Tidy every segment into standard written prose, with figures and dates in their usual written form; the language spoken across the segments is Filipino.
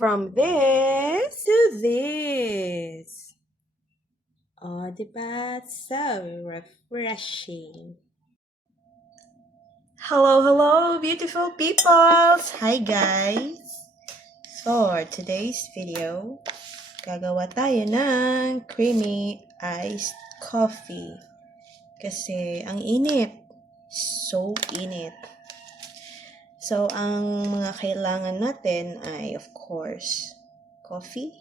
from this to this. Oh, diba? So refreshing. Hello, beautiful peoples! Hi, guys! For today's video, gagawa tayo ng creamy iced coffee. Kasi ang init. So init. So, ang mga kailangan natin ay, of course, coffee,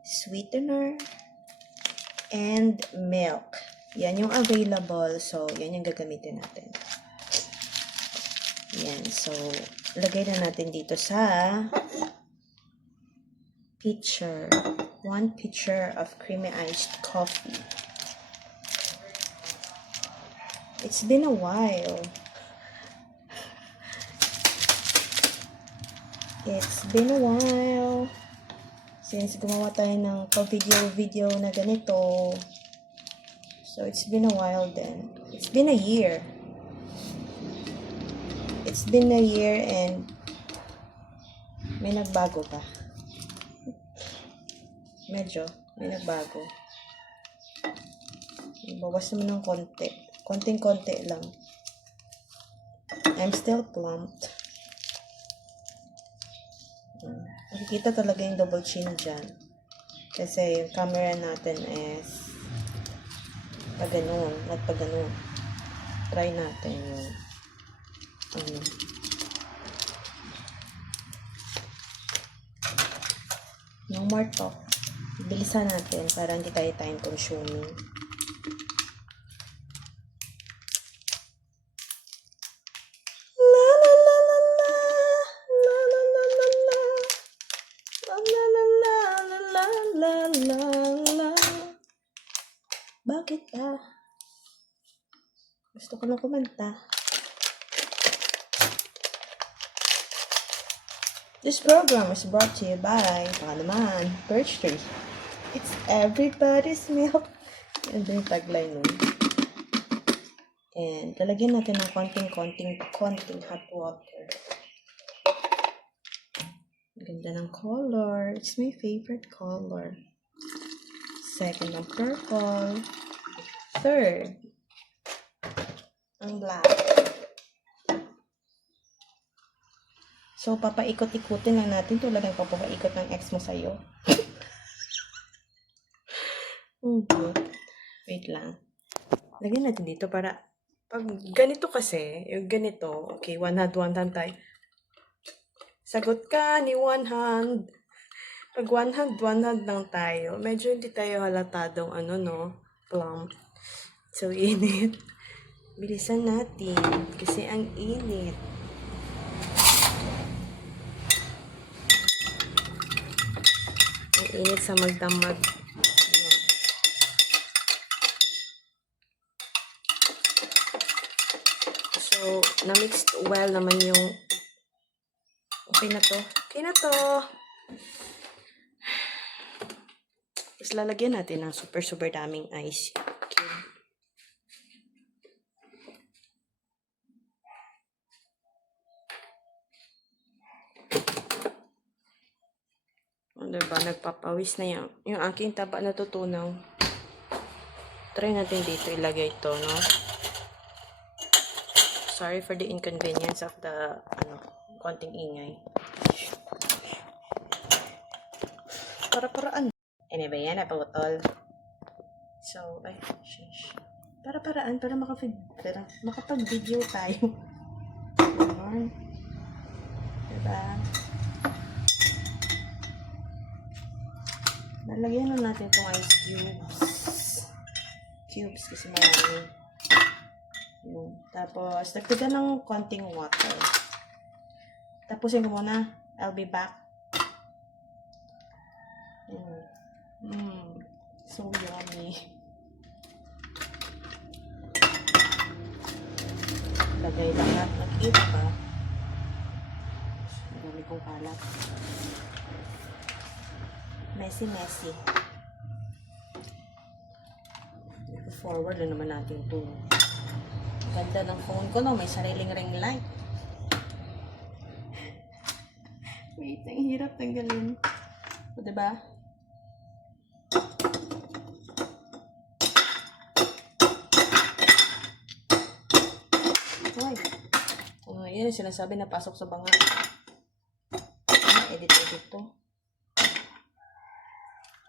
sweetener, and milk. Yan yung available. So, yan yung gagamitin natin. Yan. So, lagay na natin dito sa pitcher. 1 pitcher of creamy iced coffee. It's been a while. It's been a while since gumawa tayo ng video na ganito. So, it's been a while then. It's been a year. It's been a year and may nagbago pa. Medyo, may nagbago. Bawas naman ng konti. Konting-konti lang. I'm still plumped. Nakikita talaga yung double chin dyan. Kasi yung camera natin is pag ganun, not pag ganun. Try natin yung no more talk. Bilisan natin para hindi tayo time consuming. Bakit ba? Gusto ko na kumanta. This program is brought to you by Palaman Birch Tree. It's everybody's milk. Yan din yung tagline nun. And lalagyan natin ng konting hot water. Ganda ng color. It's my favorite color. Second, ang purple. Third, ang black. So, papaikot-ikutin lang natin tulad ng papaikot ng ex mo sa'yo. Okay. Wait lang. Lagyan natin dito para pag ganito kasi, yung ganito, okay, one hand tayo. Sagot ka ni one hand. Pag one hand lang tayo, medyo hindi tayo halatadong plump. So, init. Bilisan natin kasi ang init. Ang init sa magdamag. So, na-mixed well naman yung okay na to. Tapos lalagyan natin ng super daming ice. Okay. Diba? Nagpapawis na yung aking taba natutunaw. Try natin dito ilagay ito, no? Sorry for the inconvenience of the, konting ingay. Para-paraan. Anyway, yan, naputol. So, ay, shish. Para-paraan, para makapag-video tayo. Diba? Nalagyan na natin itong ice cubes kasi marami. Tapos, dagdagan ng konting water. Tapusin ko muna. I'll be back. So yummy. Lagay lahat. Nag-eat pa. Dami kong kalat. Messy. Forward na naman natin ito. Ganda ng phone ko, no? May sariling ring light. Wait, ang hirap tanggalin. O, diba? Uy. Yan yung sinasabi na pasok sa banga. Edit to.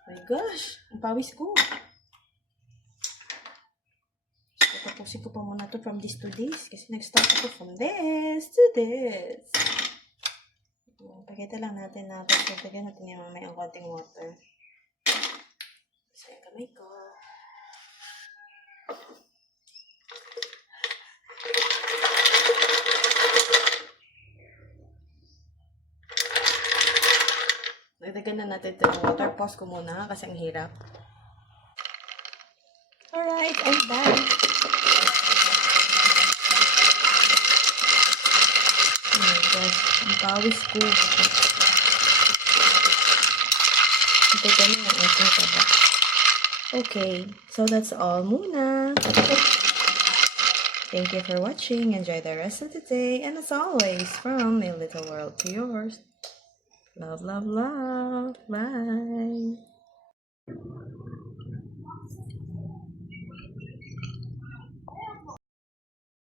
My gosh, ang pawis ko. So, tapusin ko pa muna to from this to this. Kasi nag-start ako from this to this. Pakita lang natin na pagkatagan natin yung mamaya ang konting water. So, yung kamay ko. Nagdagan na natin ito ng water. Pause ko muna kasi ang hirap. Alright, I'm back. Oh my gosh, ang pawis ko. Ito na yung ating taba. Okay, so that's all muna. Thank you for watching. Enjoy the rest of the day. And as always, from my little world to yours. Love, love, love. Bye.